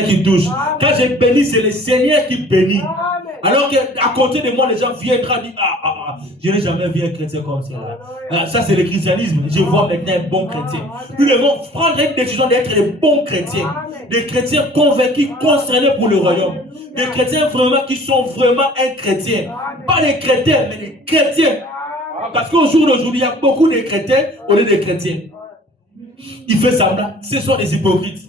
qui touche. Quand je bénis, c'est le Seigneur qui bénit. Alors qu'à côté de moi, les gens viendront dire je n'ai jamais vu un chrétien comme ça. Ça, c'est le christianisme. Je vois maintenant un bon chrétien. Nous devons prendre une décision d'être des bons chrétiens. Des chrétiens convaincus, concernés pour le royaume. Des chrétiens vraiment qui sont vraiment un chrétien. Pas des chrétiens, mais des chrétiens. Parce qu'au jour d'aujourd'hui, il y a beaucoup de chrétiens au lieu de chrétiens. Il fait semblant. Ce sont des hypocrites.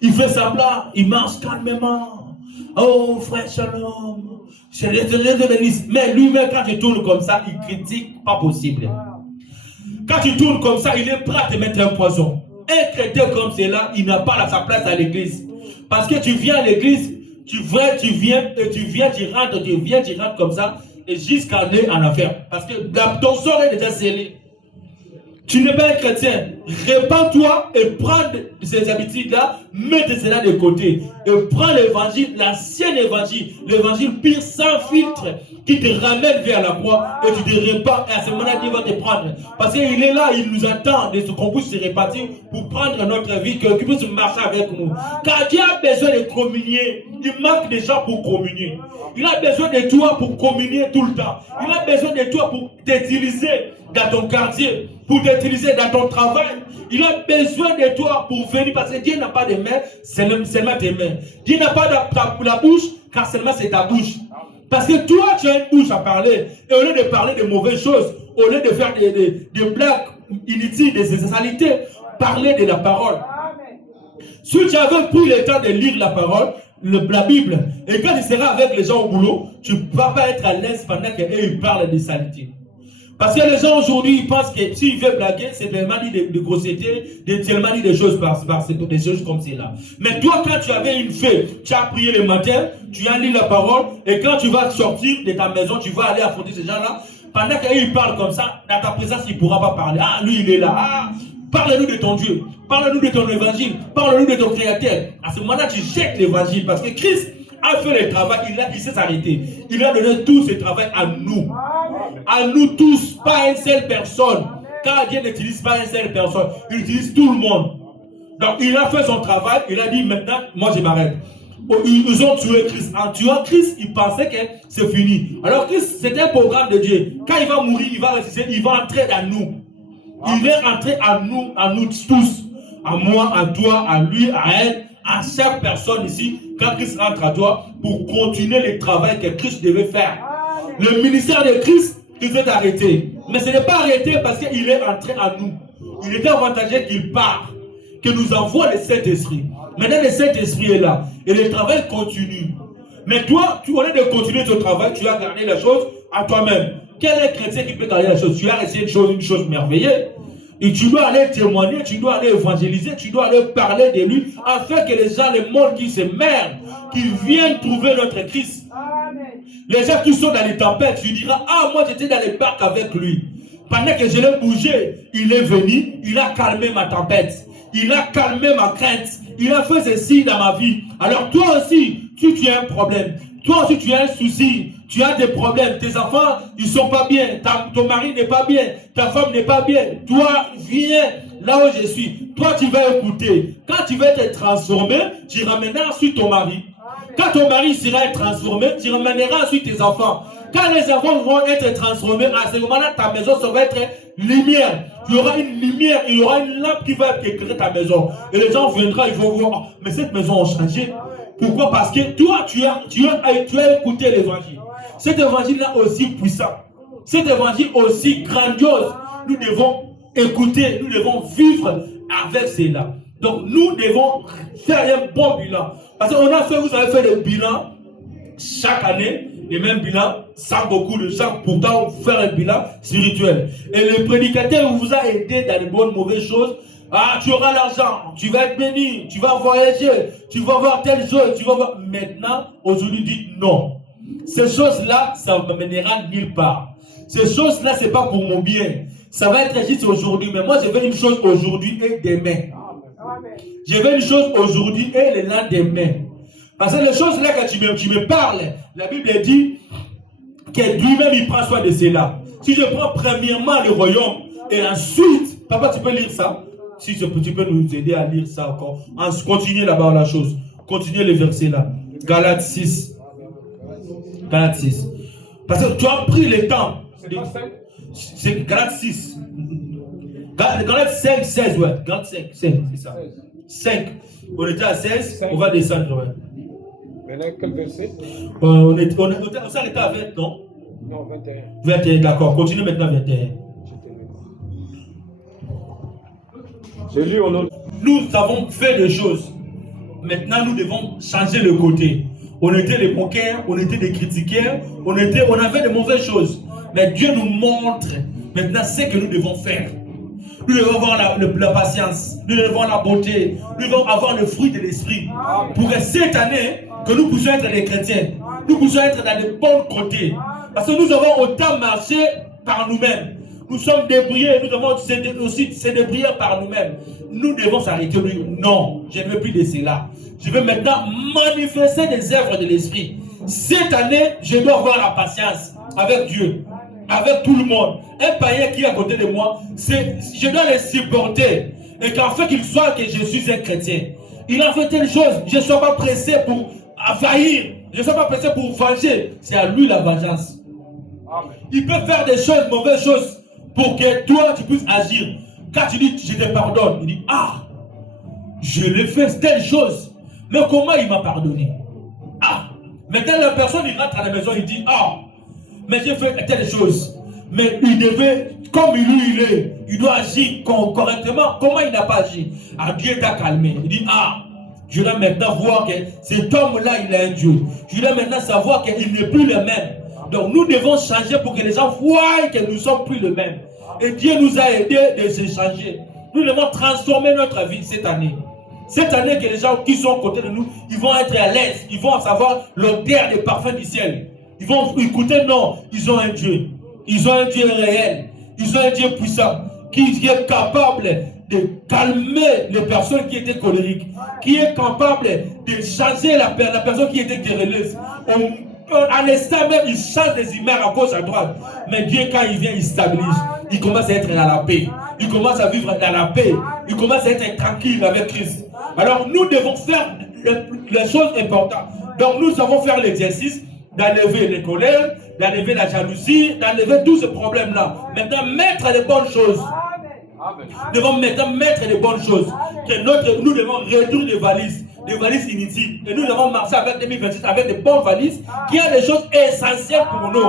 Il fait semblant, il marche calmement. Oh frère Shalom, c'est les de bénisse. Mais lui-même, quand il tourne comme ça, il critique, pas possible. Quand tu tournes comme ça, il est prêt à te mettre un poison. Un chrétien comme cela, il n'a pas sa place à l'église. Parce que tu viens à l'église, tu rentres comme ça, et jusqu'à aller en affaire. Parce que ton sort est déjà scellé. Tu n'es pas un chrétien. Répands-toi et prends ces habitudes-là, mets cela de côté. Et prends l'évangile, l'ancien évangile, l'évangile pire sans filtre, qui te ramène vers la croix et tu te répands. Et à ce moment-là, Dieu va te prendre. Parce qu'il est là, il nous attend de ce qu'on puisse se répartir pour prendre notre vie, qu'il puisse marcher avec nous. Car Dieu a besoin de communier. Il manque des gens pour communier. Il a besoin de toi pour communier tout le temps. Il a besoin de toi pour t'utiliser dans ton quartier, pour t'utiliser dans ton travail. Il a besoin de toi pour venir, parce que Dieu n'a pas de mains, c'est seulement tes mains. Dieu n'a pas la bouche, car seulement c'est ta bouche. Parce que toi, tu as une bouche à parler. Et au lieu de parler de mauvaises choses, au lieu de faire des blagues inutiles, des saletés, parler de la parole. Si tu avais pris le temps de lire la parole, la Bible, et quand tu seras avec les gens au boulot, tu ne vas pas être à l'aise pendant qu'ils parlent de saleté. Parce que les gens aujourd'hui, ils pensent que s'ils veulent blaguer, c'est tellement dit de grossièreté, tellement dit des choses des choses comme cela. Mais toi, quand tu avais une fée, tu as prié le matin, tu as lu la parole, et quand tu vas sortir de ta maison, tu vas aller affronter ces gens-là, pendant qu'ils parlent comme ça, dans ta présence, il ne pourra pas parler. Ah, lui, il est là. Ah, parle-nous de ton Dieu, parle-nous de ton évangile, parle-nous de ton créateur. À ce moment-là, tu jettes l'évangile, parce que Christ a fait le travail, il s'est arrêté. Il a donné tout ce travail à nous. À nous tous, pas une seule personne. Car Dieu n'utilise pas une seule personne, il utilise tout le monde. Donc il a fait son travail, il a dit maintenant, moi je m'arrête. Ils ont tué Christ. En tuant Christ, ils pensaient que c'est fini. Alors Christ, c'était un programme de Dieu. Quand il va mourir, il va ressusciter, il va entrer dans nous. Il est entré à nous tous. À moi, à toi, à lui, à elle, à chaque personne ici. Quand Christ entre à toi, pour continuer le travail que Christ devait faire. Le ministère de Christ, il s'est arrêté. Mais ce n'est pas arrêté parce qu'il est entré à nous. Il était avantagé qu'il part, que nous envoie le Saint-Esprit. Maintenant, le Saint-Esprit est là. Et le travail continue. Mais toi, au lieu de continuer ton travail, tu as gardé la chose à toi-même. Quel est le chrétien qui peut garder la chose? Tu as essayé une chose merveilleuse. Et tu dois aller témoigner, tu dois aller évangéliser, tu dois aller parler de lui, afin que les gens, le monde qui se merdent, qui viennent trouver notre Christ. Les gens qui sont dans les tempêtes, tu diras, ah, moi j'étais dans les barques avec lui. Pendant que je l'ai bougé, il est venu, il a calmé ma tempête, il a calmé ma crainte, il a fait ceci dans ma vie. Alors toi aussi, si tu as un problème, toi aussi tu as un souci, tu as des problèmes, tes enfants, ils ne sont pas bien, ton mari n'est pas bien, ta femme n'est pas bien, toi, viens là où je suis. Toi, tu vas écouter. Quand tu vas être transformé, tu ramèneras ensuite ton mari. Quand ton mari sera transformé, tu ramèneras ensuite tes enfants. Quand les enfants vont être transformés, à ce moment-là, ta maison, ça va être lumière. Il y aura une lumière, il y aura une lampe qui va éclairer ta maison. Et les gens viendront, ils vont voir, oh, mais cette maison a changé. Pourquoi? Parce que toi, tu as écouté l'évangile. Cet évangile-là aussi puissant. Cet évangile aussi grandiose. Nous devons écouter, nous devons vivre avec cela. Donc, nous devons faire un bon bilan. Parce qu'on a fait, vous avez fait le bilan chaque année, les mêmes bilans, sans beaucoup de gens, pourtant faire un bilan spirituel. Et le prédicateur vous a aidé dans les bonnes, mauvaises choses. Ah, tu auras l'argent, tu vas être béni, tu vas voyager, tu vas voir telle chose, tu vas voir. Maintenant, aujourd'hui, dites non. Ces choses-là, ça ne me mènera nulle part. Ces choses-là, ce n'est pas pour mon bien. Ça va être juste aujourd'hui. Mais moi, je veux une chose aujourd'hui et demain. Je veux une chose aujourd'hui et le lendemain. Parce que les choses là, quand tu me parles, la Bible dit que lui-même, il prend soin de cela. Si je prends premièrement le royaume et ensuite, papa, tu peux lire ça? Si tu peux nous aider à lire ça encore. Continuez là-bas la chose. Continuez le verset là. Galates 6. Galates 6. Parce que tu as pris le temps. C'est Galates 6. Galates 5, 16, ouais. Galates 5, c'est ça. 5. On était à 16, on va descendre, ouais. Maintenant, quel verset? On s'arrêtait à 20, non? Non, 21. 21, d'accord. Continue maintenant 21. J'ai lu au nom. Nous avons fait des choses. Maintenant, nous devons changer le côté. On était des moqueurs, on était des critiqueurs, on avait de mauvaises choses. Mais Dieu nous montre maintenant ce que nous devons faire. Nous devons avoir la patience, nous devons avoir la beauté, nous devons avoir le fruit de l'esprit. Pour que cette année, que nous puissions être des chrétiens, nous puissions être dans le bon côté. Parce que nous avons autant marché par nous-mêmes. Nous sommes débrouillés, nous devons aussi se débrouiller par nous-mêmes. Nous devons s'arrêter. Non, je ne veux plus de cela. Je veux maintenant manifester des œuvres de l'esprit. Cette année, je dois avoir la patience avec Dieu, avec tout le monde. Un païen qui est à côté de moi, je dois le supporter. Et qu'en fait qu'il soit que je suis un chrétien. Il a fait telle chose, je ne sois pas pressé pour envahir. Je ne sois pas pressé pour venger. C'est à lui la vengeance. Il peut faire des choses, mauvaises choses, pour que toi tu puisses agir. Quand tu dis je te pardonne, il dit ah, je l'ai fait telle chose, mais comment il m'a pardonné? Ah, maintenant la personne il rentre à la maison, il dit ah, mais j'ai fait telle chose, mais il devait, comme il est, il doit agir correctement. Comment il n'a pas agi? Ah, Dieu t'a calmé. Il dit ah, je dois maintenant voir que cet homme-là il est un Dieu. Je dois maintenant savoir qu'il n'est plus le même. Donc nous devons changer pour que les gens voient que nous ne sommes plus le même. Et Dieu nous a aidés de se changer. Nous devons transformer notre vie cette année. Cette année, que les gens qui sont à côté de nous, ils vont être à l'aise. Ils vont savoir l'odeur des parfums du ciel. Ils vont écouter, non, ils ont un Dieu. Ils ont un Dieu réel. Ils ont un Dieu puissant qui est capable de calmer les personnes qui étaient colériques, qui est capable de changer la personne qui était querelleuse. En instant même, il change les humeurs à gauche, à droite. Mais Dieu, quand il vient, il stabilise. Il commence à être dans la paix. Il commence à vivre dans la paix. Il commence à être tranquille avec Christ. Alors, nous devons faire les choses importantes. Donc, nous devons faire l'exercice d'enlever les colères, d'enlever la jalousie, d'enlever tous ces problèmes-là. Maintenant, mettre les bonnes choses. Nous devons maintenant mettre les bonnes choses. Nous devons réduire les valises inutiles. Et nous devons marcher avec 2026 avec des bonnes valises qui ont des choses essentielles pour nous.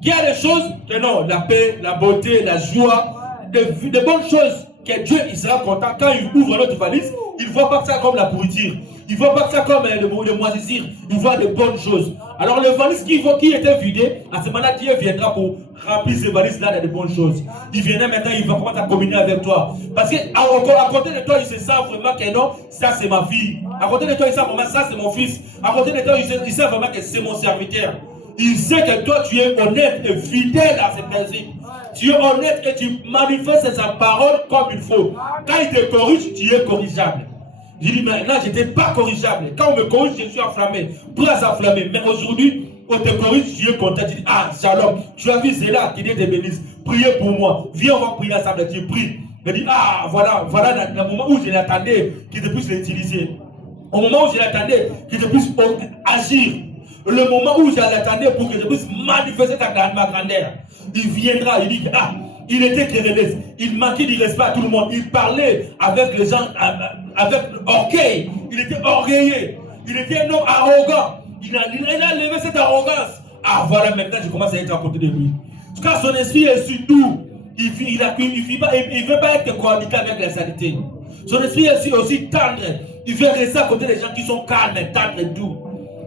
Qui a des choses que non, la paix, la beauté, la joie, de bonnes choses que Dieu il sera content. Quand il ouvre notre valise, il ne voit pas ça comme la pourriture. Il ne voit pas ça comme le moisissure. Il voit de bonnes choses. Alors le valise qui était vidé, à ce moment-là, Dieu viendra pour remplir ces valises-là de bonnes choses. Il viendra maintenant, il va commencer à communier avec toi. Parce qu'à côté de toi, il se sent vraiment que non, ça c'est ma fille. À côté de toi, il sent vraiment ça c'est mon fils. À côté de toi, il sait vraiment que c'est mon serviteur. Il sait que toi, tu es honnête et fidèle à ses principes. Tu es honnête et tu manifestes sa parole comme il faut. Quand il te corrige, tu es corrigeable. Je dis, mais là, je n'étais pas corrigeable. Quand on me corrige, je suis enflammé, prêt à s'enflammer. Mais aujourd'hui, on te corrige, tu es content. Tu dis, ah, shalom, tu as vu, c'est là qui Dieu te bénisse. Priez pour moi. Viens, on va prier ensemble. Tu pries. Je dis, ah, voilà le moment où je l'attendais, qu'il te puisse l'utiliser. Au moment où je l'attendais, qu'il te puisse agir. Le moment où je l'attendais pour que je puisse manifester ma grandeur. Il viendra, il dit, ah, il était querelleux, il manquait du respect à tout le monde, il parlait avec les gens, avec orgueil, il était orgueilleux, il était un homme arrogant, il a levé cette arrogance. Ah voilà, maintenant je commence à être à côté de lui. Quand son esprit est sur tout, il ne veut pas être cohabité avec la saleté. Son esprit est aussi tendre, il veut rester à côté des gens qui sont calmes, tendres et doux.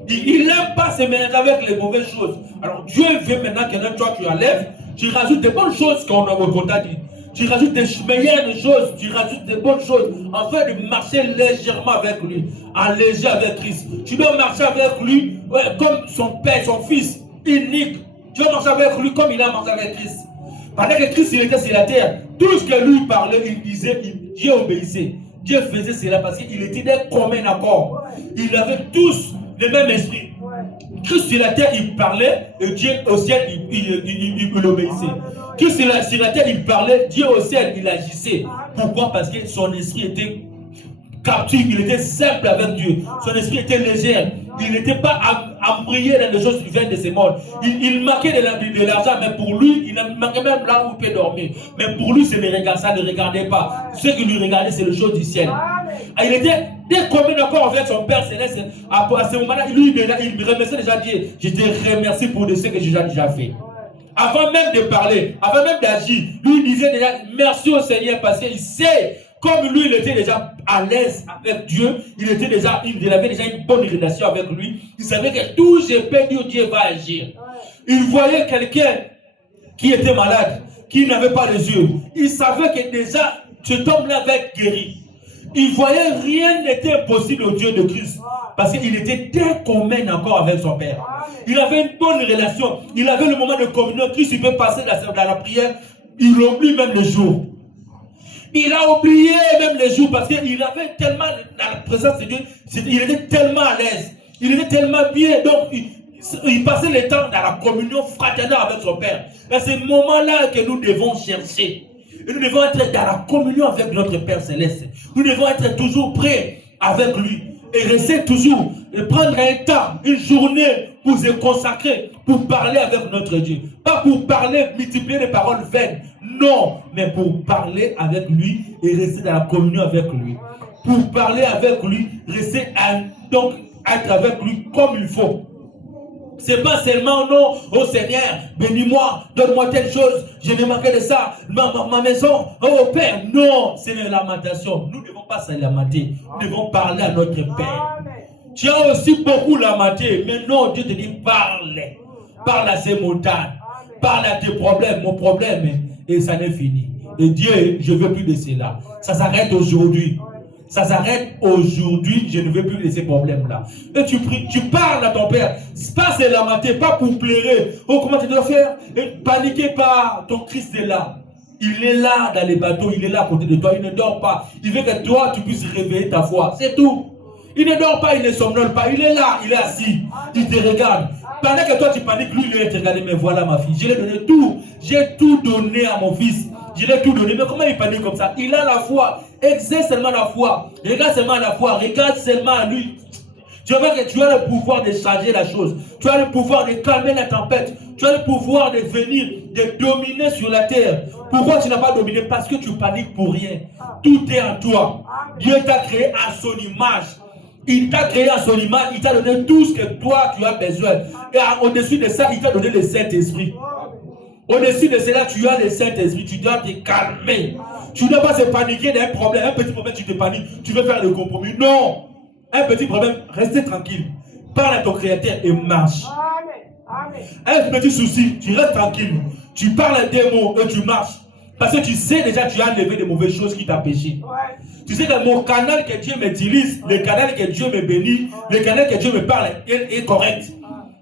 Il n'aime pas se mélanger avec les mauvaises choses. Alors Dieu veut maintenant que toi tu enlèves, tu rajoutes des bonnes choses qu'on t'a dit. Tu rajoutes des meilleures choses, tu rajoutes des bonnes choses, afin de marcher légèrement avec lui, en léger avec Christ. Tu dois marcher avec lui comme son Père, son Fils, unique. Tu dois marcher avec lui comme il a marché avec Christ. Pendant que Christ il était sur la terre, tout ce que lui parlait, il disait, Dieu obéissait. Dieu faisait cela parce qu'il était d'un commun accord. Ils avaient tous le même esprit. Christ sur la terre, il parlait, et Dieu au ciel, il obéissait. Christ sur la terre, il parlait, Dieu au ciel, il agissait. Pourquoi? Parce que son esprit était captif, il était simple avec Dieu. Son esprit était léger. Il n'était pas embrayé dans les choses qui viennent de ce monde. Il manquait de l'argent, mais pour lui, il manquait même là où il peut dormir. Mais pour lui, ça ne regardait pas. Ce qui lui regardait, c'est les choses du ciel. Il était dès commun d'accord avec son Père Céleste. À ce moment-là, il remerciait déjà Dieu. Je te remercie pour ce que j'ai déjà fait. Avant même de parler, avant même d'agir, lui il disait déjà merci au Seigneur parce qu'il sait, comme lui il était déjà à l'aise avec Dieu, il avait déjà une bonne relation avec lui, il savait que tout je peux dire, Dieu va agir. Il voyait quelqu'un qui était malade, qui n'avait pas les yeux, il savait que déjà cet homme-là va être guéri. Il voyait rien n'était impossible au Dieu de Christ. Parce qu'il était très commun encore avec son Père. Il avait une bonne relation. Il avait le moment de communion. Christ, il peut passer dans la prière. Il oublie même le jour. Il a oublié même les jours parce qu'il avait tellement, dans la présence de Dieu, il était tellement à l'aise. Il était tellement bien. Donc, il passait le temps dans la communion fraternelle avec son Père. C'est ce moment-là que nous devons chercher. Et nous devons être dans la communion avec notre Père Céleste. Nous devons être toujours prêts avec lui. Et rester toujours, et prendre un temps, une journée pour se consacrer, pour parler avec notre Dieu. Pas pour parler, multiplier des paroles vaines. Non, mais pour parler avec lui et rester dans la communion avec lui. Pour parler avec lui, rester donc être avec lui comme il faut. C'est pas seulement non, oh Seigneur, bénis-moi, donne-moi telle chose, je n'ai manqué de ça, ma maison, oh Père. Non, c'est une lamentation. Nous ne devons pas se lamenter, nous devons parler à notre Père. Tu as aussi beaucoup lamenté, mais non, Dieu te dit parle. Parle à ces montagnes, parle à tes problèmes, mon problème, et ça n'est fini. Et Dieu, je ne veux plus de cela. Ça s'arrête aujourd'hui. Ça s'arrête aujourd'hui, je ne veux plus de ces problèmes-là. Et tu pries, tu parles à ton Père. Pas se lamenter, pas pour pleurer. Oh, comment tu dois faire? Et paniquez pas, ton Christ est là. Il est là dans les bateaux, il est là à côté de toi, il ne dort pas. Il veut que toi, tu puisses réveiller ta foi. C'est tout. Il ne dort pas, il ne somnole pas. Il est là, il est assis. Il te regarde. Pendant que toi, tu paniques, lui, il va te regarder. Mais voilà ma fille, je l'ai donné tout. J'ai tout donné à mon fils. Je l'ai tout donné. Mais comment il panique comme ça? Il a la foi. Exerce seulement la foi. Regarde seulement la foi. Regarde seulement à lui. Tu vois que tu as le pouvoir de changer la chose. Tu as le pouvoir de calmer la tempête. Tu as le pouvoir de venir, de dominer sur la terre. Pourquoi tu n'as pas dominé? Parce que tu paniques pour rien. Tout est en toi. Dieu t'a créé à son image. Il t'a créé à son image. Il t'a donné tout ce que toi tu as besoin. Et au-dessus de ça, il t'a donné le Saint-Esprit. Au-dessus de cela, tu as le Saint-Esprit. Tu dois te calmer. Tu ne dois pas se paniquer d'un problème. Un petit problème, tu te paniques. Tu veux faire le compromis. Non. Un petit problème, restez tranquille. Parle à ton Créateur et marche. Un petit souci, tu restes tranquille. Tu parles des mots et tu marches. Parce que tu sais déjà, tu as enlevé des mauvaises choses qui t'ont péché. Tu sais que mon canal que Dieu m'utilise, le canal que Dieu me bénit, le canal que Dieu me parle est correct.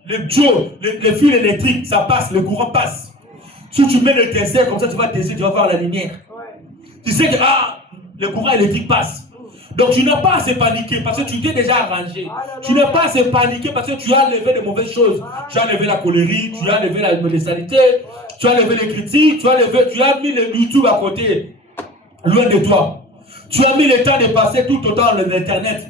Le fil électrique, ça passe, le courant passe. Si tu mets le testeur comme ça, tu vas tester, tu vas voir la lumière. Tu sais que le courant électrique passe. Donc tu n'as pas à se paniquer parce que tu t'es déjà arrangé. Tu n'as pas à se paniquer parce que tu as enlevé de mauvaises choses. Tu as enlevé la colérie, tu as enlevé la saleté, tu as enlevé les critiques, tu as mis le YouTube à côté, loin de toi. Tu as mis le temps de passer tout autant dans l'internet,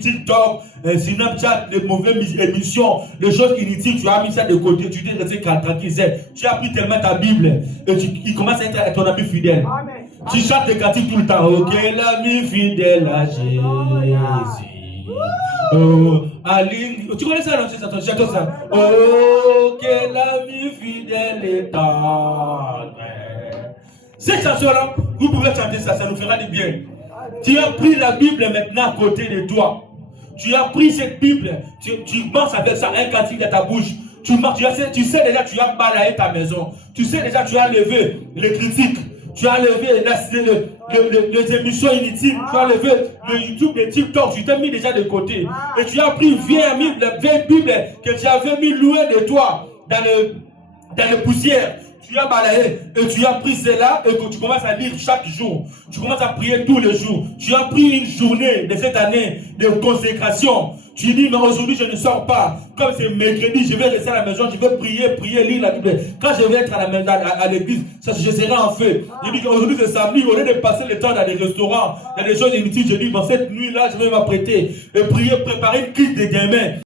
TikTok, Snapchat, les mauvaises émissions, les choses inutiles, tu as mis ça de côté, tu t'es resté tranquille. Tu as pris tellement ta Bible et il commence à être ton ami fidèle. Amen. Tu chantes des cantiques tout le temps. Ok, l'ami fidèle à Jésus. Oh, Aline. Tu connais ça, non? Chante ça. Oh, que l'ami fidèle est tendre. Cette chanson-là, vous pouvez chanter ça, ça nous fera du bien. Tu as pris la Bible maintenant à côté de toi. Tu as pris cette Bible, tu marches avec ça, un cantique dans ta bouche. Tu marches, tu sais déjà, tu as balayé ta maison. Tu sais déjà, tu as levé les critiques. Tu as levé les émissions inutiles. Tu as levé le YouTube, le TikTok. Tu t'es mis déjà de côté. Et tu as pris la vieille Bible que tu avais mis loin de toi, dans les poussières. Tu as balayé et tu as pris cela et que tu commences à lire chaque jour. Tu commences à prier tous les jours. Tu as pris une journée de cette année de consécration. Tu dis, mais aujourd'hui, je ne sors pas. Comme c'est mercredi, je vais rester à la maison, je vais prier, lire la Bible. Quand je vais être à la maison, à l'église, je serai en feu. Il dit qu'aujourd'hui, c'est samedi, au lieu de passer le temps dans des restaurants, dans des choses inutiles, je dis, dans cette nuit-là, je vais m'apprêter et prier, préparer une cuite de gamins.